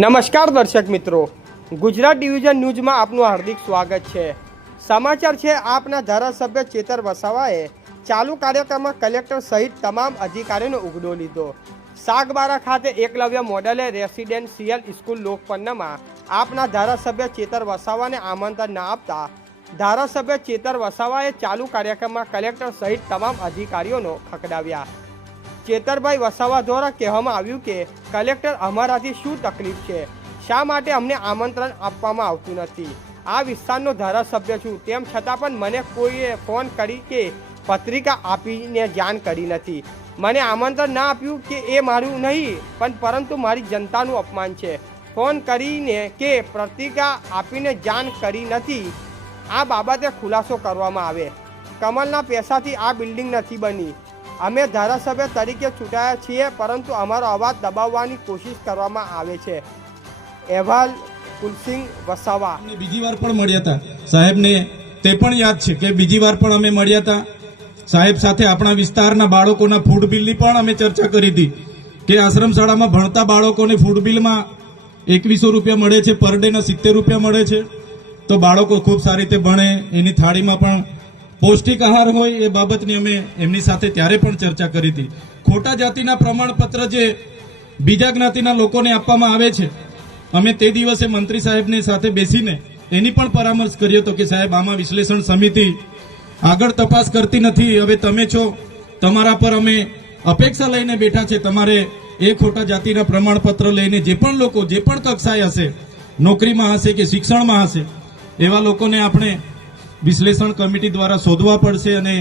નમસ્કાર દર્શક મિત્રો, ગુજરાત ડિવિઝન ન્યૂઝમાં આપનું હાર્દિક સ્વાગત છે। સમાચાર છે આપના ધારાસભ્ય ચેતર વસાવાએ ચાલુ કાર્યક્રમમાં કલેક્ટર સહિત તમામ અધિકારીઓનો ઉગડો લીધો। સાગબારા ખાતે એકલવ્ય મોડેલ રેસિડેન્શિયલ સ્કૂલ લોકપર્ણમાં આપના ધારાસભ્ય ચેતર વસાવાને આમંત્રણ ન આપતા ધારાસભ્ય ચેતર વસાવાએ ચાલુ કાર્યક્રમમાં કલેક્ટર સહિત તમામ અધિકારીઓનો ખકડાવ્યા। ચેતરભાઈ વસાવા દ્વારા કહેવામાં આવ્યું કે કલેક્ટર અમારાથી શું તકલીફ છે, શા માટે અમને આમંત્રણ આપવામાં આવતું નથી। આ વિસ્તારનો ધારાસભ્ય છું, તેમ છતાં પણ મને કોઈએ ફોન કરી કે પત્રિકા આપીને જાણ કરી નથી। મને આમંત્રણ ના આપ્યું કે એ મારું નહીં, પણ પરંતુ મારી જનતાનું અપમાન છે। ફોન કરીને કે પત્રિકા આપીને જાણ કરી નથી। આ બાબતે ખુલાસો કરવામાં આવે। કમલના પૈસાથી આ બિલ્ડિંગ નથી બની। અમે ધારાસભ્ય તરીકે ચૂંટાયા છીએ, પરંતુ અમારો અવાજ દબાવવાની કોશિશ કરવામાં આવે છે। અહેવાલ કુલસિંહ વસાવા। બીજી વાર પણ મળ્યા હતા સાહેબને, તે પણ યાદ છે કે બીજી વાર પણ અમે મળ્યા હતા સાહેબ સાથે। આપણા વિસ્તારના બાળકોના ફૂડ બિલની પણ અમે ચર્ચા કરી હતી કે આશ્રમ શાળામાં ભણતા બાળકોને ફૂડ બિલમાં 2100 રૂપિયા મળે છે, પર ડેના 70 રૂપિયા મળે છે, તો બાળકો ખૂબ સારી રીતે ભણે, એની થાળીમાં પણ પૌષ્ટિક આહાર હોય, એ બાબતની અમે એમની સાથે ત્યારે પણ ચર્ચા કરી હતી। ખોટા જાતિના પ્રમાણપત્ર જે બીજા જ્ઞાતિના લોકોને આપવામાં આવે છે, અમે તે દિવસે મંત્રી સાહેબને સાથે બેસીને એની પણ પરામર્શ કર્યો હતો કે સાહેબ આમાં વિશ્લેષણ સમિતિ આગળ તપાસ કરતી નથી। હવે તમે છો, તમારા પર અમે અપેક્ષા લઈને બેઠા છે, તમારે એ ખોટા જાતિના પ્રમાણપત્ર લઈને જે પણ લોકો જે પણ કક્ષાએ હશે, નોકરીમાં હશે કે શિક્ષણમાં હશે, એવા લોકોને આપણે વિશ્લેષણ કમિટી દ્વારા શોધવા પડશે અને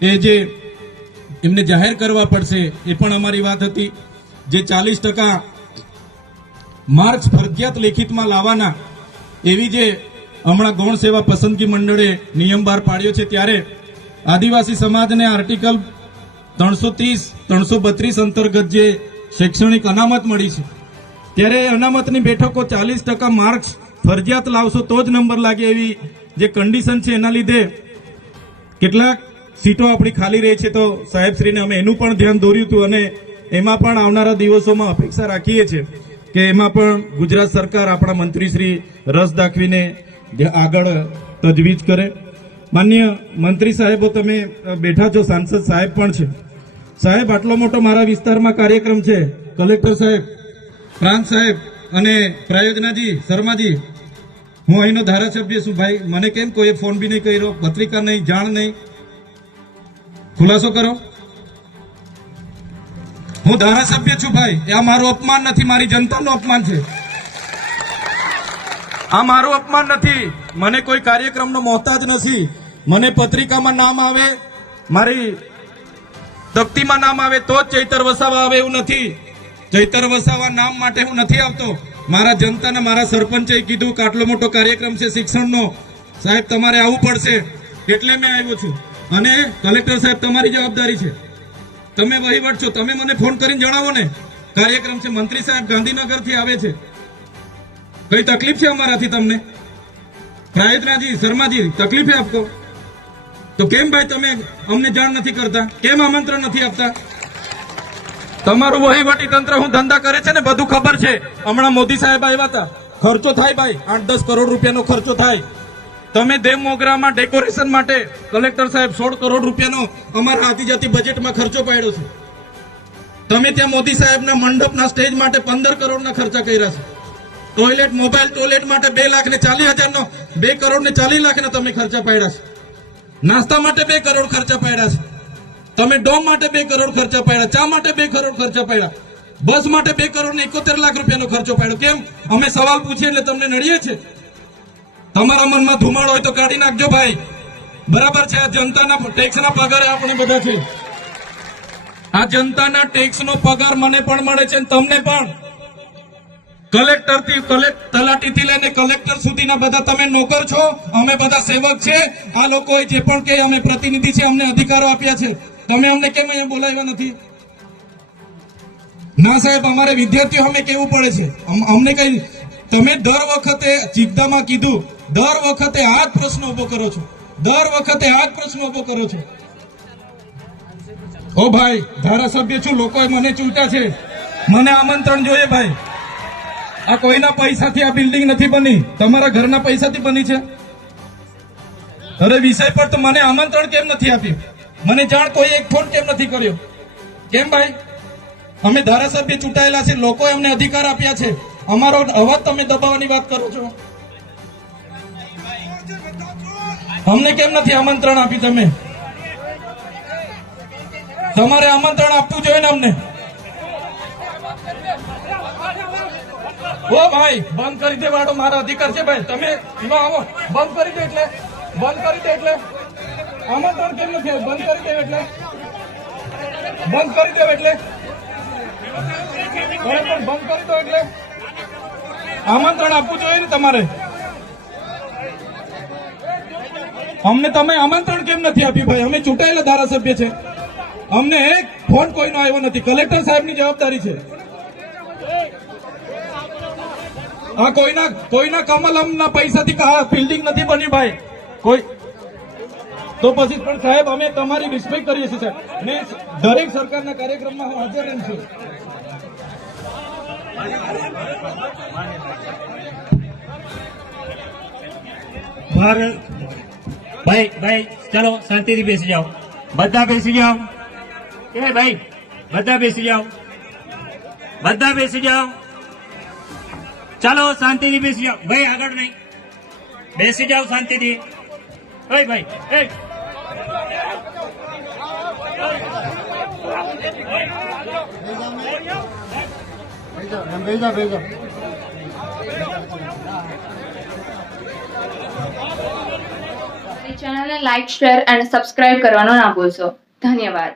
એ જે એમને જાહેર કરવા પડશે, એ પણ અમારી વાત હતી। જે 40% માર્ક્સ ફરજિયાત લેખિતમાં લાવવાના, એવી જે હમણાં ગૌણ સેવા પસંદગી મંડળે નિયમ બહાર પાડ્યો છે, ત્યારે આદિવાસી સમાજને આર્ટિકલ 330, 332 અંતર્ગત જે શૈક્ષણિક અનામત મળી છે, ત્યારે અનામતની બેઠકો 40% માર્ક્સ ફરજિયાત લાવશો તો જ નંબર લાગે, એવી જે કન્ડિશન છે, એના લીધે કેટલાક સીટો આપણી ખાલી રહી છે। તો સાહેબશ્રીને અમે એનું પણ ધ્યાન દોર્યું હતું અને એમાં પણ આવનારા દિવસોમાં અપેક્ષા રાખીએ છીએ કે એમાં પણ ગુજરાત સરકાર આપણા મંત્રીશ્રી રસ દાખવીને આગળ તજવીજ કરે। માન્ય મંત્રી સાહેબો, તમે બેઠા છો, સાંસદ સાહેબ પણ છે સાહેબ, આટલો મોટો મારા વિસ્તારમાં કાર્યક્રમ છે, કલેક્ટર સાહેબ, પ્રાંત સાહેબ અને પ્રાયોજનાજી, શર્માજી, હું અહીંનો ધારાસભ્ય છું ભાઈ, મને કેમ કોઈ ફોન બી નહીં કર્યો, પત્રિકા નહીં, જાણ નહીં, ખુલાસો કરો। હું ધારાસભ્ય છું ભાઈ, આ મારું અપમાન નથી, મારી જનતાનું અપમાન છે, આ મારું અપમાન નથી। મને કોઈ કાર્યક્રમનો મોહતાજ નથી, મને પત્રિકામાં નામ આવે, મારી તકતીમાં નામ આવે તો જ ચૈતર વસાવા આવે એવું નથી। ચૈતર વસાવા નામ માટે હું નથી આવતો। મારા જનતાને મારા સરપંચે કીધું કે આટલો મોટો કાર્યક્રમ છે શિક્ષણનો, સાહેબ તમારે આવવું પડશે, એટલે મેં આવ્યો છું। અને કલેક્ટર સાહેબ, તમારી જવાબદારી છે, તમે વહીવટ છો, તમે મને ફોન કરીને જણાવો ને કાર્યક્રમ છે। મંત્રી સાહેબ ગાંધીનગરથી આવે છે, કઈ તકલીફ છે અમારાથી તમને? પ્રાયોજનાજી, શર્માજી, તકલીફ है आपको? તો કેમ ભાઈ તમે અમને જાણ નથી કરતા, કેમ આમંત્રણ નથી આપતા? તમારું વહીવટી તંત્ર હું ધંધા કરે છે ને બધું ખબર છે। હમણાં મોદી સાહેબ આવ્યા હતા, ખર્ચો થાય ભાઈ, 8-10 કરોડ રૂપિયાનો ખર્ચો થાય। તમે દેવ મોગરામાં ડેકોરેશન માટે કલેક્ટર સાહેબ 16 કરોડ રૂપિયાનો અમારા આદિજાતિ બજેટમાં ખર્ચો પાડ્યો છે। તમે ત્યાં મોદી સાહેબના મંડપના સ્ટેજ માટે 15 કરોડના ખર્ચા કર્યા છે। ટોયલેટ, મોબાઈલ ટોયલેટ માટે 2,40,000 નો, 2 કરોડ ને 40 લાખના તમે ખર્ચા પાડ્યા છે। નાસ્તા માટે 2 કરોડ ખર્ચા પાડ્યા છે। તમે ડોમ માટે 2 કરોડ ખર્ચા પાડ્યા, ચા માટે 2 કરોડ ખર્ચા પાડ્યા, બસ માટે 2 કરોડ ને 71 લાખ રૂપિયાનો ખર્ચો પાડ્યો। કેમ? અમે સવાલ પૂછીએ એટલે તમને નડીએ છે? તમારા મનમાં ધુમાડો હોય તો કાઢી નાખજો ભાઈ, બરાબર છે? આ જનતાના ટેક્સના પગારે આપણે બધા છે, આ જનતાના ટેક્સનો પગાર મને પણ મળે છે, તમને પણ। કલેક્ટરથી તલાટીથી લઈને કલેક્ટર સુધીના બધા તમે નોકર છો, અમે બધા સેવક છે। આ લોકોએ જે પણ કે અમે પ્રતિનિધિ છે, અમને અધિકારો આપ્યા છે, તમે અમને કેમ અહીંયા બોલાવ્યા નથી? ના સાહેબ, અમારે વિદ્યાર્થીઓ અમે કેવું પડે છે, અમને કઈ, તમે દર વખતે ચિકદામાં કીધું, દર વખતે આ જ પ્રશ્ન ઉભો કરો છો, દર વખતે આ જ પ્રશ્ન ઉભો કરો છો। ઓ ભાઈ, ધારાસભ્ય છું, લોકોએ મને ચૂંટ્યા છે, મને આમંત્રણ જોઈએ ભાઈ। આ કોઈના પૈસાથી આ બિલ્ડિંગ નથી બની, તમારા ઘરના પૈસાથી બની છે. અરે વિષય પર તો મને આમંત્રણ કેમ નથી આપ્યું? મને જાણ કોઈ એક ફોન કેમ નથી કર્યો? કેમ ભાઈ? અમે ધારાસભ્ય ચૂંટાયેલા છે, લોકોએ અમને અધિકાર આપ્યા છે, અમારો અવાજ તમે દબાવવાની વાત કરો છો. અમને કેમ નથી આમંત્રણ આપી તમે? તમારે આમંત્રણ આપવું જોઈએ ને અમને. ઓ ભાઈ, બંધ કરી દેવાડો, મારો અધિકાર છે ભાઈ. તમે એમાં આવો, બંધ કરી દે એટલે આમંત્રણ કેમ નથી આવ્યું? બંધ કરી દે એટલે બંધ કરી દો એટલે આમંત્રણ આપવું જોઈએ ને તમારે. અમને તમે આમંત્રણ કેમ નથી આપ્યું ભાઈ? અમે ચૂંટાયેલા ધારાસભ્ય છે, અમને એક ફોન કોઈનો આવ્યો નથી. કલેક્ટર સાહેબની જવાબદારી છે. આ કોઈના કમલમના પૈસાથી બિલ્ડિંગ નથી બની ભાઈ. કોઈ તો પછી પણ સાહેબ અમે તમારી રિસ્પેક્ટ કરીએ છીએ સાહેબ, ને દરેક સરકારના કાર્યક્રમમાં હું હાજર રહું છું. ભાઈ ચલો શાંતિથી બેસી જાઓ, બધા બેસી જાઓ. એ ભાઈ બધા બેસી જાઓ, બધા બેસી જાઓ. ચાલો શાંતિથી બેસી જાઓ. ભાઈ આગળ નહીં, બેસી જાઓ શાંતિથી. ભાઈ ચેનલને લાઇક, શેર અને સબસ્ક્રાઇબ કરવાનો ના ભૂલશો. ધન્યવાદ.